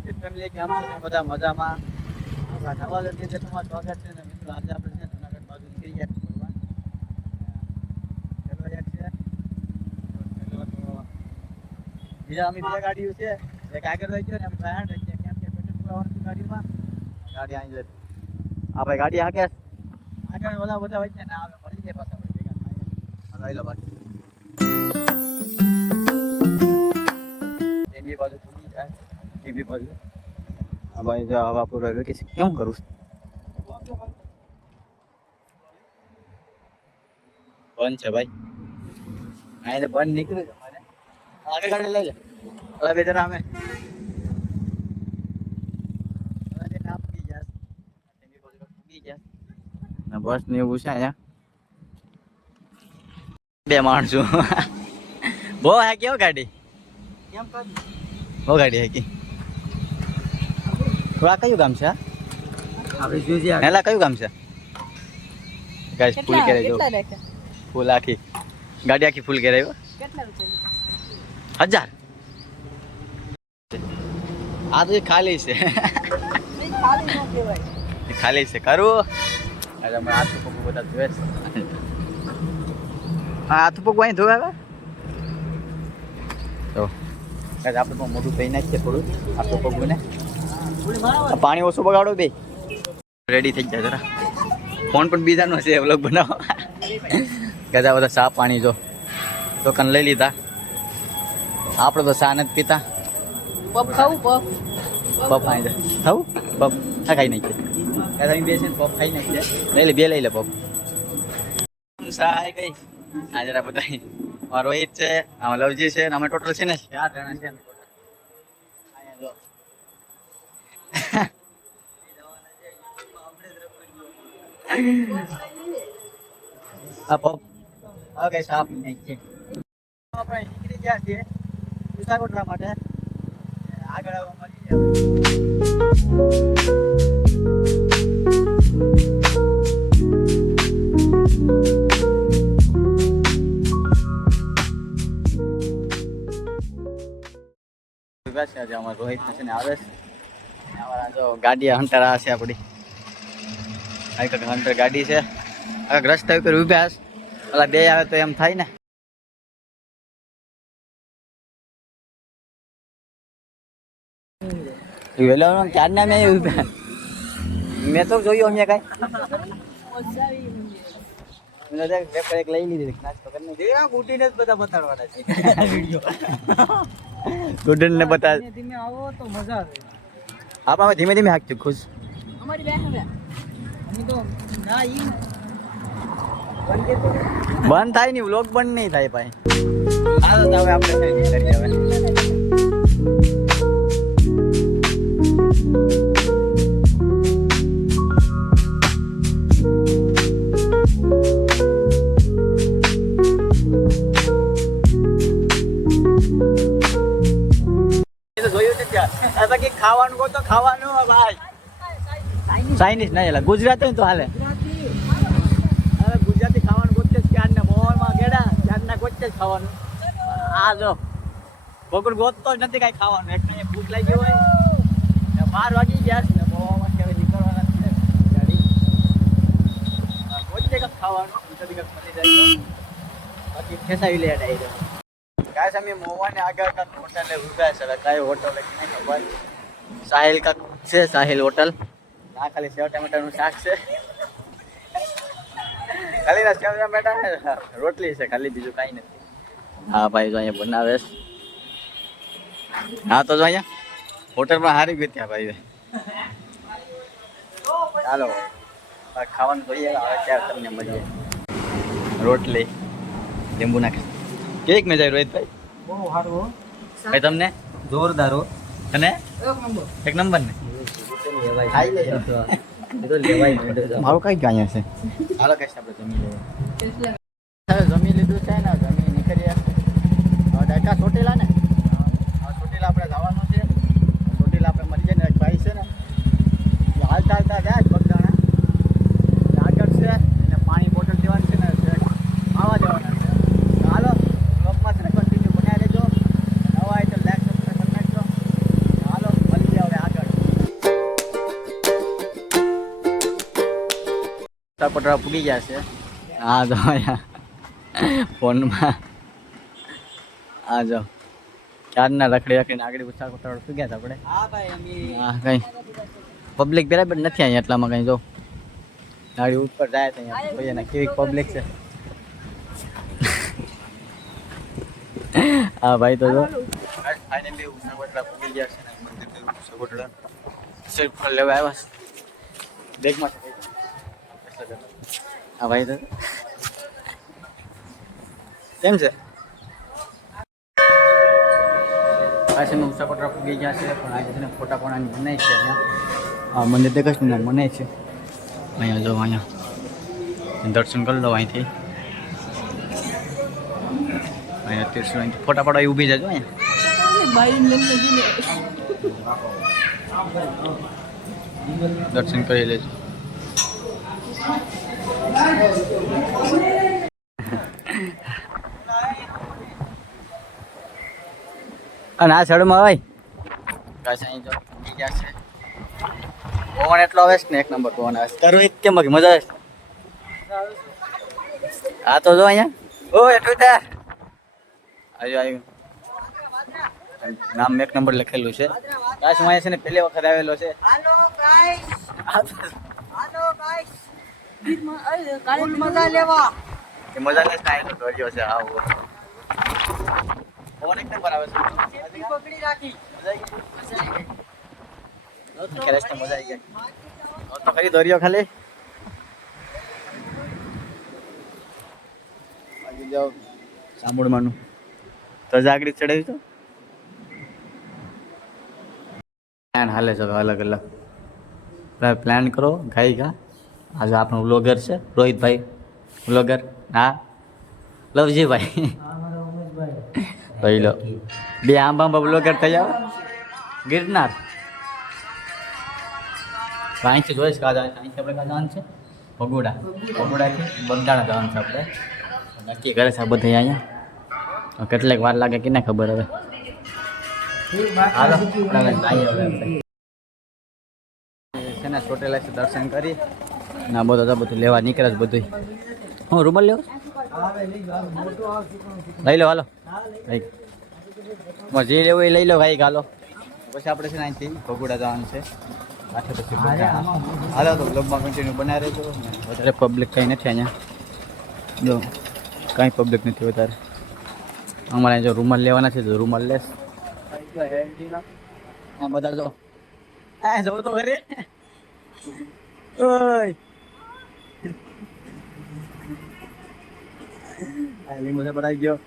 Family કેમ છો બધા મજામાં? નવા વર્ષે તમારું સ્વાગત છે ને મિત્રો. આજે આપણે છે જુનાગઢ બાજુ નીકળી ગયા બીજા અમે બે ગાડીઓ છે, એક આગળ રહી ગયો ને એમ બહાર રહી ગયા. કેમ કે પેટ્રોલ પુરાવાનું ગાડીમાં ગાડી અહીં જતી. આ ભાઈ ગાડી આગળ ઓલા બધા હોય છે ને આવે મળી જાય પાછા ભેગા થાય. લઈ લો બાકી એની બાજુ પૂરી જાય એની બાજુ. આ ભાઈ જો હવા પૂરો કે કેમ કરું બંધ છે ભાઈ. અહીં બંધ નીકળ્યું છે મારે. આગળ ગાડી લઈ લે. હવે બે જરા અમે બસ ને એવું છે અહીંયા બે માણસો બહુ હા કેવો ગાડી કેમ બહુ ગાડી હાકી. આ કયું ગામ છે? હેલા કયું ગામ છે? ગાઈસ ફૂલ કરાવ્યો. ફૂલ આખી ગાડી આખી ફૂલ કરાવ્યો. 1000. આ તો ખાલી છે. ખાલી છે કરું. અરે અમે હાથ પગ બધા ધોવે છે. હા હાથ પગ અહીં ધોવે હવે તો આપણે પણ મોટું થઈ નાખીએ થોડું હાથ પગને. પાણી ઓછું બગાડો બે. રેડી થઈ જાય જરા. ફોન પણ બીજાનો છે વ્લોગ બનાવો. ગજા બધા ચા પાણી જો દુકાન લઈ લીધા. આપણે તો ચા નથી પીતા. પપ ખાવું પપ આવી જાય ખાવું પપ હા ખાઈ નાખીએ. તમે બેસીને પપ ખાઈ નાખીએ. લઈ લે બે લઈ લે પપ. ચા આવી ગઈ. આ જરા બધા રોહિત છે, આમાં લવજી છે, અમે ટોટલ છે ને 4 જણા છે. ઓકે સાફ નાખીએ. આપણે નીકળી ગયા છીએ વિસાકોટલા માટે. આગળ મળી જાય. આજે અમારે રોહિત છે ને આવે છે. અમારા જો ગાડી હંટર આ છે આપણી. આ એક હંટર ગાડી છે. આ રસ્તા ઉપર ઉભા છે. ઓલા બે આવે તો એમ થાય ને. વેલો ક્યારના મેં ઉભા. મેં તો જોયું અમે કઈ એક લઈ લીધી નાસ્તો કરીને. ગુટીને જ બધા બતાડવાના છે ગુડન ને બતા ધીમે આવો તો મજા આવે. આપણે ધીમે ધીમે હાકતું ખુશ અમારી બે હવે અમે તો ના ઈ બંધ થાય નહીં વ્લોગ બંધ નહીં થાય ભાઈ. હાલો તો હવે આપણે કરીએ હવે. ખાવાનું કહો તો ખાવાનું ભાઈ. ચાઇનીઝ ના એલા ગુજરાતી તો હાલે. હવે ગુજરાતી ખાવાનું ગોતે જ ક્યારના મોહમાં ગેડા ક્યારના ગોતે જ ખાવાનું. આ જો બગડ ગોતતો જ નથી કાંઈ ખાવાનું. એક ભૂખ લાગી હોય 12 વાગી ગયા છે ને મોહમાં ક્યારે નીકળવાના છે ગાડી. ગોતે કંઈક ખાવાનું કંઈક મળી જાય બાકી ખેસાવી લે ડાયરેક્ટ. ગાઈસ અમે મોવાને આગળ કાંઈક હોટલે ઉભા છે. કઈ હોટલ નહીં ખબર. સાહિલ કા છે સાહિલ હોટલ. આ ખાલી સેવ ટમેટાનું શાક છે. ખાલી ના સેવ ટમેટા રોટલી છે ખાલી બીજું કાંઈ નથી. હા ભાઈ જો અહીંયા બનાવે છે. હા તો જો અહીંયા હોટલમાં હારી ગઈ ત્યાં ભાઈ. ચાલો ખાવાનું જોઈએ હવે ક્યારે તમને મળીએ. રોટલી લીંબુ નાખે કેક મેં જાય રોહિતભાઈ. બહુ સારું ભાઈ. તમને જોરદાર હો. અને એક નંબર ને મારું કઈ ગાય છે. હાલો કઈ આપણે જમી લઈએ. જમી લીધું છે ને જમી નીકળીએ. ડાયકા ચોટીલા ને ચોટીલા આપણે જવાનું છે. ચોટીલા આપણે મળી જાય ને એક ભાઈ છે ને હાલતા હાલતા જાય બગદાણા આગળ છે એટલે પાણી બોટલ દેવાની છે ને આવા જવાના છે. હાલો બ્લોગમાં છે ને કન્ટિન્યુ બનાવી લેજો. નવા આઈટમ લાઈક સબસ્ક્રાઈબ કરી નાખજો. હાલો મળી જાઓ. કોટરા પૂગી ગયા છે. હા જો ફોનમાં હા જો ચારના રખડી રખડીને આગળ ઉત્સાહ કોટરા પૂગ્યા હતા આપણે. હા ભાઈ હા કઈ પબ્લિક બરાબર નથી અહીંયા એટલામાં કઈ જો ગાડી ઉપર જાય છે અહીંયા જોઈએ ને કેવી પબ્લિક છે. હા ભાઈ તો જો ફાઇનલી ઉત્સાહ કોટરા પૂગી ગયા છે ને મંદિર ઉત્સાહ કોટરા સિર્ફ લેવા આવ્યા છે બેગમાં. હા ભાઈ તો કેમ છે પાછી ઉત્સાહ કોટરા પૂગી ગયા છે પણ આજે છે ને ફોટા પાડવાની મનાય છે અહીંયા. હા મંદિર દેખાશે મનાય છે અહીંયા જો અહીંયા દર્શન કરી લો અહીંથી. અહીંયા ત્રીસ ફોટા પાડવા ઊભી જજો અહીંયા દર્શન કરી લેજો. અને આ સડમાં હોય કાશ અહીં જો ગયા છે પવન એટલો આવે છે ને એક નંબર પવન આવે છે. તારું એક કેમ બાકી મજા આવે છે. હા તો જો અહીંયા ઓ એટલું ત્યાં આવ્યું નામ એક નંબર લખેલું છે. કાશ હું અહીંયા છે ને પહેલી વખત આવેલો છે. મજા લેવા મજા લે થાય તો દોર્યો છે. આવો પવન એક નંબર આવે છે. પકડી રાખી મજા આવી ગઈ તો ખરી દોર્યો ખાલી જાઓ સાંભળવાનું તો જાગડી ચડાવી તો પ્લાન હાલે છે અલગ અલગ પ્લાન કરો ગાઈ ગા. આજે આપણો વ્લોગર છે રોહિતભાઈ વ્લોગર. હા લવજીભાઈ ભાઈ લો બે આંબા વ્લોગર થઈ આવે ગિરનાર. અહીંથી જોઈશ કાજા અહીંથી આપણે કાં જવાનું છે ભગોડાથી બગદાણા જવાનું છે આપણે. નક્કી કરે છે બધા અહીંયા કેટલીક વાર લાગે કે ના ખબર હવે. હાલો છે ને ચોટેલા છે દર્શન કરી ના બધું લેવા નીકળે છે બધું. હું રૂબલ લેવો લઈ લો હાલો જે લેવું એ લઈ લો ભાઈ હાલો. પછી આપણે છે ને અહીંથી ભગોડા જવાનું છે આઠે પછી હાલો તો બ્લોગમાં કન્ટિન્યુ બનાવી રહેજો. વધારે પબ્લિક કંઈ નથી અહીંયા જો કાંઈ પબ્લિક નથી વધારે. અમારે જો રૂમાલ લેવાના છે તો રૂમાલ લેસ બધા જો જવું તો ઘરે ઓય બધા બનાવી ગયો